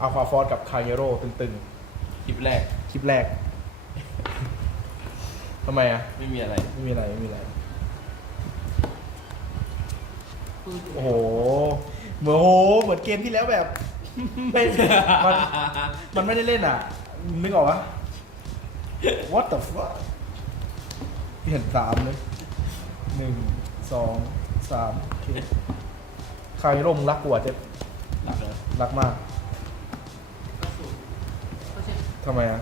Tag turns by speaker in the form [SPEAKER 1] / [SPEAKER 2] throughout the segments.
[SPEAKER 1] อัลฟาฟอร์กับคาเยโร่ตึง
[SPEAKER 2] คลิปแรก
[SPEAKER 1] ๆ คลิปแรก ทำไมอะ
[SPEAKER 2] ไม่มีอะไร
[SPEAKER 1] ไม่มีอะไร ไม่มีอะไร
[SPEAKER 3] ปืน
[SPEAKER 1] โอ้โห เหมือนโห เหมือนเกมที่แล้วแบบ ไม่มันมันไม่ได้เล่นอะ นึกออกปะ What the fuck เห็นสามเลยหนึ่งสองสามโอเคใครร่มรักกว่าเจ็บ
[SPEAKER 2] หลักเลย
[SPEAKER 1] รักมาก
[SPEAKER 3] กระสุนก็ใช่
[SPEAKER 1] ทำไมอะ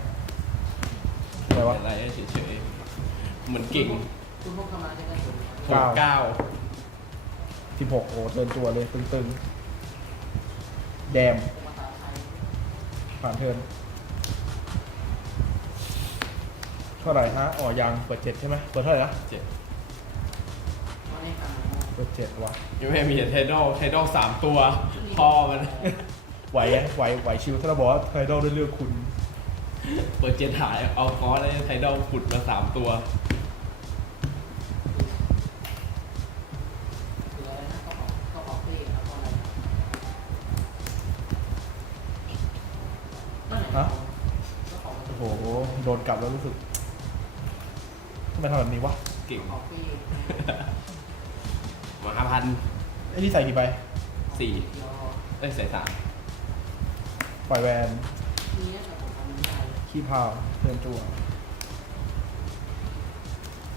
[SPEAKER 1] อะไรวะ
[SPEAKER 2] อะไรเฉยๆเหมือนเก่ง
[SPEAKER 3] คุณพวกกำลังจะกระสุน
[SPEAKER 2] หกเก้า
[SPEAKER 1] สิบหกโอ้เตินตัวเลย ตึงๆ แดม
[SPEAKER 3] ภาษาไทย
[SPEAKER 1] ผ่านเทิร์นเท่าไหร่ฮะอ๋อยังเปิดเจ็ดใช่ไหมเปิดเท่าไหร่นะ
[SPEAKER 2] เจ็ด
[SPEAKER 3] มาในการ
[SPEAKER 1] เปิดเจ็ดวะ
[SPEAKER 2] ยังไม่มีไทดอลไทดอลสามตัว พ่อมัน
[SPEAKER 1] ไหวอะไหวไหวชิวถ้าเราบอกว่าไทดอลได้เลือกคุณ
[SPEAKER 2] เปิดเจ็ดหายเอาคอร์สได้ไทดอลขุดมาสามตัว
[SPEAKER 3] คืออะไรนะก็บอกก็บอกเป้แล้วก็อะไรนั่นแหละ
[SPEAKER 1] ฮะ
[SPEAKER 3] ก็บอก
[SPEAKER 1] โอ้โห โดนกลับแล้วรู้สึกทำไมทำแบบนี้วะ
[SPEAKER 2] เก่ง
[SPEAKER 3] บอกเป้
[SPEAKER 2] มหาพัน
[SPEAKER 1] ไอ้นี่ใส่กี่ใบ
[SPEAKER 2] สี่
[SPEAKER 3] เดียว
[SPEAKER 2] เอ้ยใส่สาม
[SPEAKER 1] ปล่อยแวน
[SPEAKER 3] นี้แต่ผมทำไม่ได้
[SPEAKER 1] ขี้พาวเทิร์นจั่ว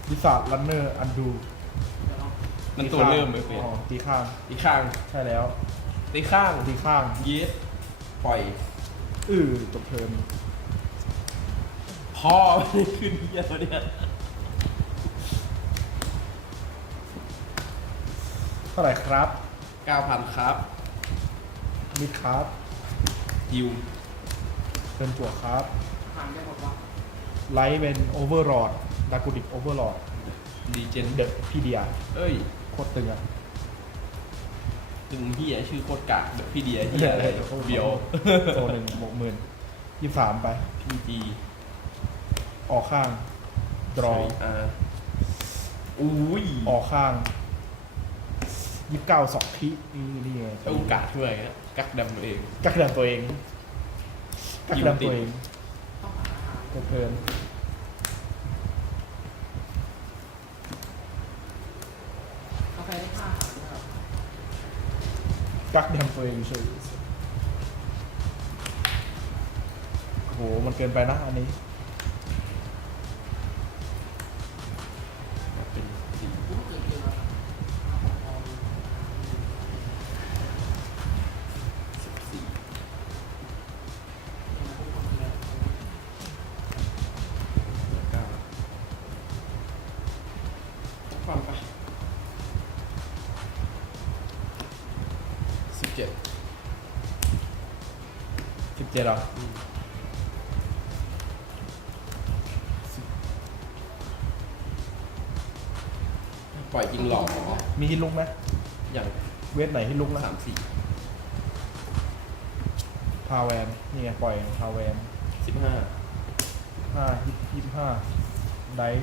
[SPEAKER 1] วิสาดลันเนอร์อันดู
[SPEAKER 3] เดี๋ยวลอง
[SPEAKER 2] นั่นตัวเริ่มไม่เปลี่ยน
[SPEAKER 1] อ๋อตีข้าง
[SPEAKER 2] อีกข้าง
[SPEAKER 1] ใช่แล้ว
[SPEAKER 2] ตีข้าง
[SPEAKER 1] ตีข้าง
[SPEAKER 2] เย็ดปล่อย
[SPEAKER 1] อือจบเทิร์น
[SPEAKER 2] พ่อไม่ขึ้นเหี้ยตัวเนี้ย
[SPEAKER 1] เท่าไหร่ครับ
[SPEAKER 2] เก้าพันครับ
[SPEAKER 1] มิดครับ
[SPEAKER 2] ฮิว
[SPEAKER 1] เทิร์นจั่วครับ
[SPEAKER 3] ถามได้บอกว่า
[SPEAKER 1] ไลท์เป็นโอเวอร์ d อดดากูดิกโอเวอร์ d อด
[SPEAKER 2] ดีเจน
[SPEAKER 1] เดอะพีเดีย
[SPEAKER 2] เอ้ย
[SPEAKER 1] โคตรตึงอะ
[SPEAKER 2] ตึงเฮียชื่อโคตรกากแบบพี่เดียเฮียอะไรเบียว
[SPEAKER 1] โซหนึ่งบวกหมื่นยี่สามไป
[SPEAKER 2] พีจี
[SPEAKER 1] ออกข้าง ดรอ
[SPEAKER 2] อ่าอุ้ย
[SPEAKER 1] ออกข้างยี่สิบเก้าสองทีนี่นี่ไง
[SPEAKER 2] โอกาสด้วยนะกักดำตัวเอง
[SPEAKER 1] กักดำตัวเองกักดำตัวเอง เกินเพลิน
[SPEAKER 3] กาแฟได้ค่าอาหารด้วยเหรอ
[SPEAKER 1] กักดำตัวเองเฉยโอ้โห มันเกินไปนะอันนี้
[SPEAKER 2] เป็น
[SPEAKER 3] เจ็ด
[SPEAKER 1] หรอ
[SPEAKER 2] ปล่อยจริงหลอก
[SPEAKER 1] มีฮิตลุกไหม
[SPEAKER 2] อย่าง
[SPEAKER 1] เวทไหนฮิตลุกนะ
[SPEAKER 2] สามสี่
[SPEAKER 1] พาแวนนี่ไงปล่อยพาแวน
[SPEAKER 2] สิบห้า
[SPEAKER 1] ห้ายี่ยี่สิบห้าไดยี่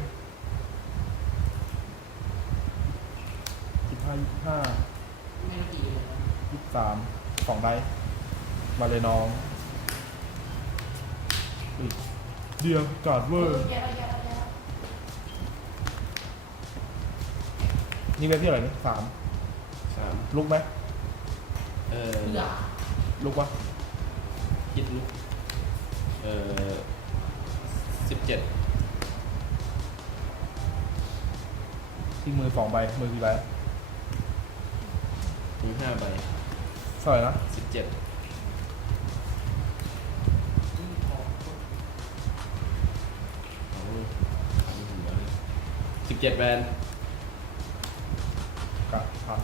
[SPEAKER 1] สิบห้ายี่สิบห้า
[SPEAKER 3] ไม่ได้ดีเลยนะ
[SPEAKER 1] ยี่สิบสามสองไดมาเลยน้องอุ๊ย เดียวการ์ดเวอร์
[SPEAKER 3] แย่แล้วแย่แล้วแย่แล้ว
[SPEAKER 1] นี่เว็บที่อะไหรนี่สาม
[SPEAKER 2] สาม
[SPEAKER 1] ลุกไหม
[SPEAKER 2] เอ่อ
[SPEAKER 3] เพื่อ
[SPEAKER 1] ลุกวะ
[SPEAKER 2] คิดลุกเอ่อสิบเจ็ด
[SPEAKER 1] ทิ้งมือสองใบมือกี่ใบ
[SPEAKER 2] มีห้าใบ
[SPEAKER 1] เท่าไหร่นะ
[SPEAKER 2] สิบเจ็ด สิบเจ็ดแบรนด์
[SPEAKER 1] กะพัน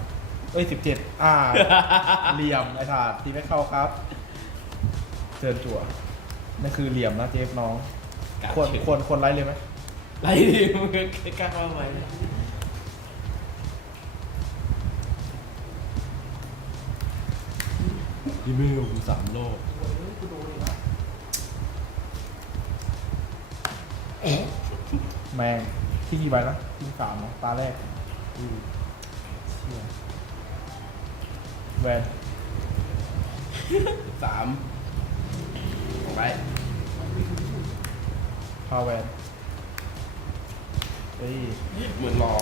[SPEAKER 1] เอ้ยสิบเจ็ดอ่า เหลี่ยมไอ้ถาดตีไม่เข้าครับเชิญจั่วนั่นคือเหลี่ยมนะเจฟน้อง
[SPEAKER 2] กา
[SPEAKER 1] ควร
[SPEAKER 2] เฉิน
[SPEAKER 1] ควรควรไล่เลยไหม
[SPEAKER 2] ไล่ดิมึงกล้าเข้าไหมดิเมลกูสามโลก
[SPEAKER 3] โอ้ยกูโดนเลยว่ะ
[SPEAKER 1] แมง ที่กี่ใบนะที่สามเหรอตาแรกอือเชี่ยแวน
[SPEAKER 2] สามไป
[SPEAKER 1] พาแวนเฮ้ย
[SPEAKER 2] เหมือนรอ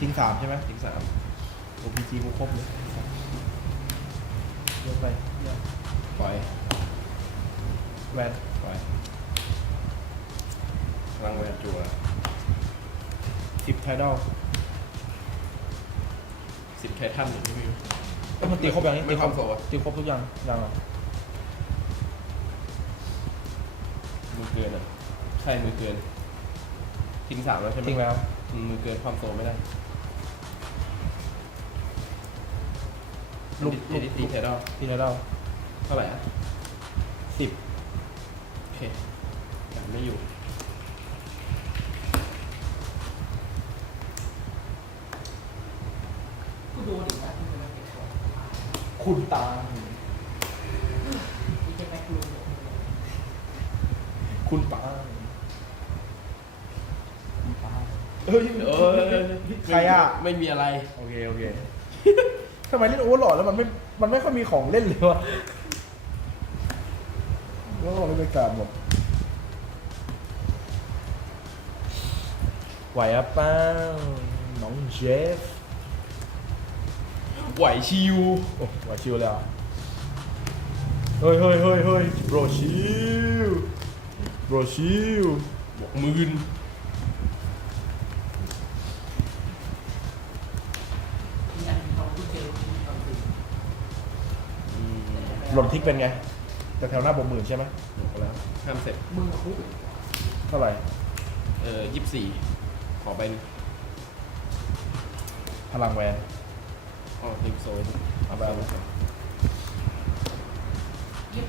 [SPEAKER 1] ทิ้งสามใช่ไหม
[SPEAKER 2] ทิ้งสาม
[SPEAKER 1] โอพีจีกูครบเลยเยอะไปเยอะ
[SPEAKER 2] ปล่อย
[SPEAKER 1] แวน
[SPEAKER 2] ปล่อยพลังแวนจัว
[SPEAKER 1] สิบไทดอล
[SPEAKER 2] สิบไททันหรือไม่รู้
[SPEAKER 1] ก็มันตีครบอย่างนี้
[SPEAKER 2] ไม่
[SPEAKER 1] ตีครบ
[SPEAKER 2] ความโสด
[SPEAKER 1] ตีครบทุกอย่างยังเหรอ
[SPEAKER 2] มือเกินอะ ใช่มือเกิน ทิ้งสามแล้วใช่ไหม
[SPEAKER 1] ทิ้งแล้ว
[SPEAKER 2] อืมมือเกินความโซไม่ได้
[SPEAKER 1] ลูก
[SPEAKER 2] ลูกตีไทดอล
[SPEAKER 1] ตีไทดอล
[SPEAKER 2] เท่าไหร่อะ
[SPEAKER 1] สิบ
[SPEAKER 2] โอเคยังไม่อยู่
[SPEAKER 3] กูดูดิว่าที่มันเป็นของ
[SPEAKER 1] คุณตา คุณตาคุณตาเฮ้ย
[SPEAKER 2] เออ
[SPEAKER 1] ใครอะ
[SPEAKER 2] ไม่มีอะไร
[SPEAKER 1] โอเค โอเคทำไมเล่นโอเวอร์โหลดแล้วมันไม่ มันไม่ค่อยมีของเล่นเลยวะแล้วเราไม่ไปการหมด ไหวอะป้าน้องเจฟ
[SPEAKER 2] ไหวชิว
[SPEAKER 1] โอ้ไหวชิวเลยเหรอะเฮ้ยเฮ้ยเฮ้ยเฮ้ยโบรชิวโบรชิว
[SPEAKER 2] บวกหมื่น
[SPEAKER 3] มีอันทำทุกเกมที่ทำจริง
[SPEAKER 2] อืม
[SPEAKER 1] หล่นทิกเป็นไงแต่แถวหน้าบวกหมื่นใช่ไหม
[SPEAKER 2] บวกไปแล้วห้ามเสร็จ
[SPEAKER 3] มึงคุก
[SPEAKER 1] เท่าไหร่
[SPEAKER 2] เออยี่สิบสี่ขอไปหนึ่ง
[SPEAKER 1] พลังแวน
[SPEAKER 2] อ๋อทีมโซน
[SPEAKER 1] เอาไปเอาไป
[SPEAKER 3] ยิบ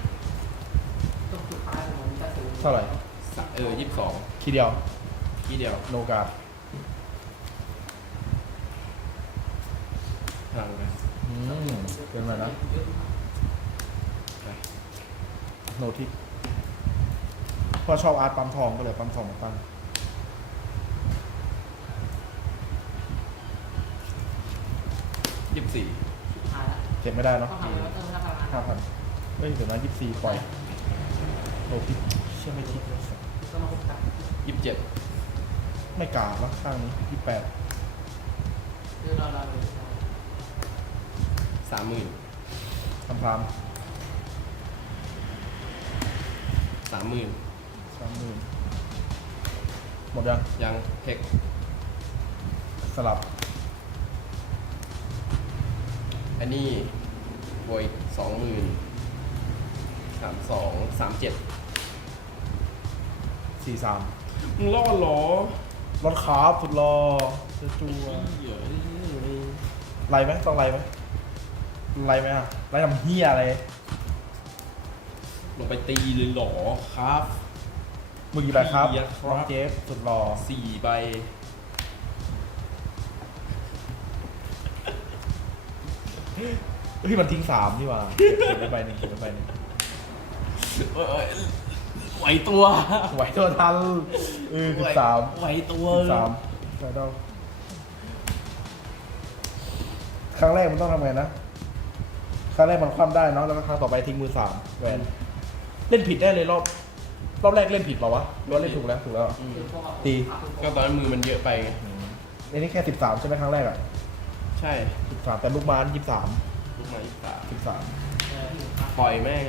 [SPEAKER 3] ต้องสุดท้ายของมันจะสูง
[SPEAKER 1] เท่าไหร่
[SPEAKER 2] สะเออยี่สิบสอง
[SPEAKER 1] ทีเดียว
[SPEAKER 2] ทีเดียว
[SPEAKER 1] โนกา
[SPEAKER 2] พลังไป
[SPEAKER 1] อืมเป็นไงนะ
[SPEAKER 2] ไป
[SPEAKER 1] โนทิกพอชอบอาร์ตปั๊มทองก็เลยปั๊มทองมาตั้ง
[SPEAKER 2] ยี่สิบสี่
[SPEAKER 3] สุดท้ายแล้ว
[SPEAKER 1] เจ็บไม่ได้เนาะ
[SPEAKER 3] ต้องทำอะไรเติมหน้าพลัง
[SPEAKER 1] ห้าพันเฮ้ยเดี๋ยวนะยี่สี่ปล่อยโนทิกเชื่อไม่ทิก
[SPEAKER 3] ก็มาคุกกัน
[SPEAKER 2] ยี่สิบเจ็ด
[SPEAKER 1] ไม่กาดวะข้างนี้ยี่แปด
[SPEAKER 3] คือเราเราเลย
[SPEAKER 2] สามหมื่น
[SPEAKER 1] ทำพราม
[SPEAKER 2] สามหมื่น
[SPEAKER 1] สามหมื่นหมดยัง
[SPEAKER 2] ยังเทค
[SPEAKER 1] สลับ
[SPEAKER 2] อันนี้บวกสองหมื่นสามสองสามเจ็ด
[SPEAKER 1] สี่สาม
[SPEAKER 2] มึงรอดเหรอ
[SPEAKER 1] รถคาร์บสุดรอเจะจูว
[SPEAKER 2] เหี้ย
[SPEAKER 1] ไล่ไหมต้องไล่ไหมไล่ไหมอะไล่ทำเฮียอะไร
[SPEAKER 2] ลงไปตีเลยเหรอครับ
[SPEAKER 1] มึงกี่ใบครับ
[SPEAKER 2] เฮียครับ
[SPEAKER 1] น้องเจฟสุดรอ
[SPEAKER 2] สี่ใบ
[SPEAKER 1] เฮ้ยมันทิ้งสามนี่หว่าเก็บเก็บไว้ใบหนึ่งเก็บไว้ใบหนึ่ง
[SPEAKER 2] เอ้ยไหวตัว
[SPEAKER 1] ไหวตัวทันเออสิบสาม
[SPEAKER 2] ไหวตัว
[SPEAKER 1] สิบสามใช่ต้องครั้งแรกมันต้องทำไงนะ ครั้งแรกมันคว่ำได้เนาะแล้วก็ครั้งต่อไปทิ้งมือสามแหวน เล่นผิดได้เลยรอบ รอบแรกเล่นผิดเปล่าวะหรือว่าเล่นถูกแล้วถูกแล้ว
[SPEAKER 2] อืม
[SPEAKER 3] คือพวก
[SPEAKER 1] ตี
[SPEAKER 2] ก็ตอนนั้นมือมันเยอะไปไง
[SPEAKER 1] อันนี้แค่สิบสามใช่ไหมครั้งแรกอะ
[SPEAKER 2] ใช่
[SPEAKER 1] สิบสามแต่ลูกบ้านยี่สาม
[SPEAKER 2] ลูกไม้ยี่สิบสาม
[SPEAKER 1] สิบสาม
[SPEAKER 2] ปล่อยแม่ง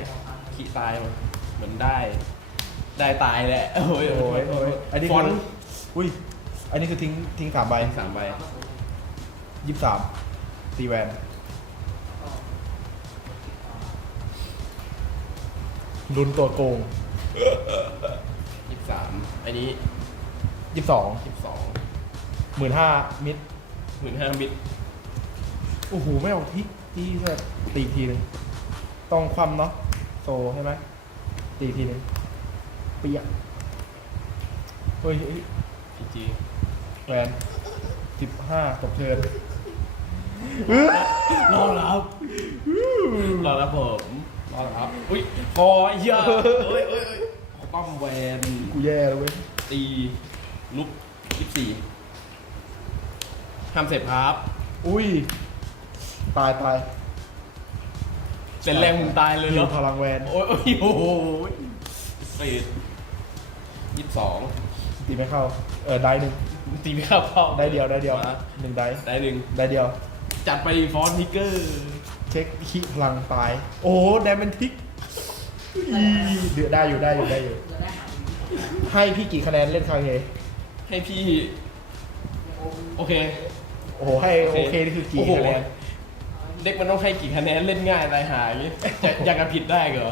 [SPEAKER 2] ขี้ตายมาเหมือนได้ ได้ตายแหละโอ้ย
[SPEAKER 1] โอ้ยโอ้ยอันนี้
[SPEAKER 2] ฟ
[SPEAKER 1] คื
[SPEAKER 2] อน
[SPEAKER 1] อ
[SPEAKER 2] ต์
[SPEAKER 1] อุ้ย อันนี้คือทิ้งทิ้งสามใบ
[SPEAKER 2] สามใบ
[SPEAKER 1] ยี่สามตีแวนลุ้นตัวโกง
[SPEAKER 2] ยี่สิบสามอันนี้
[SPEAKER 1] ยี่สอง
[SPEAKER 2] ยี่สิบสอง
[SPEAKER 1] หมื่นห้ามิด
[SPEAKER 2] หมื่นห้ามิตร
[SPEAKER 1] โอ้โหไม่เอาพลิกที่แบบตีอีกทีนึงต้องคว่ำเนาะโซใช่ไหมตีอีกทีนึงเปียกเฮ้ยเฮ้ย
[SPEAKER 2] พีจี
[SPEAKER 1] แวนสิบห้าตกเทิร์น
[SPEAKER 2] รอรับรอรับผมรอรับอุ้ยพอเหี้ยอะเอ้ยเอ้ยเอ้ยป้อมแวน
[SPEAKER 1] กูแย่แล้วเว้ย
[SPEAKER 2] ตีลุกยี่สิบสี่ห้ามเสร็จครับ
[SPEAKER 1] อุ้ย ตายตาย
[SPEAKER 2] เป็นแรงมึงตายเลยเหรอ
[SPEAKER 1] พลังแวน
[SPEAKER 2] โอ้ยโอ้ยโอ้โหสี่ยี่สิบสอง
[SPEAKER 1] ตีไม่เข้า เออได้หนึ่ง
[SPEAKER 2] ตีไม่เข้าเข้า
[SPEAKER 1] ได้เดียวได้เดียว
[SPEAKER 2] มา
[SPEAKER 1] หนึ่งได้
[SPEAKER 2] ได้หนึ่ง
[SPEAKER 1] ได้เดียว
[SPEAKER 2] จัดไปฟอนต์ทิกเกอร์
[SPEAKER 1] เช็คขีพลังตาย โอ้โหแดมเป็นทิกอีเดือดได้อยู่ได้อยู่ได้อยู่
[SPEAKER 3] จะได้หา
[SPEAKER 1] ให้พี่กี่คะแนนเล่นคาเฮ
[SPEAKER 2] ให้พี่ โอเค
[SPEAKER 1] โอ้โหให้โอเคนี่คือกี่
[SPEAKER 2] โอ้โห
[SPEAKER 1] คะแนน
[SPEAKER 2] เด็กมันต้องให้กี่คะแนนเล่นง่ายตายหายอย่างนี้จะอยากจะผิดได้เหรอ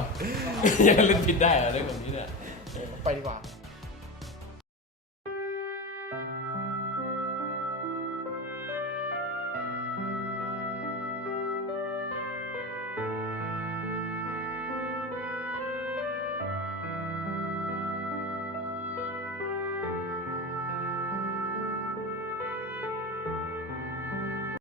[SPEAKER 2] อยากจะเล่นผิดได้เหรอเด็กแบบนี้เนี่ย
[SPEAKER 1] ไปดีกว่า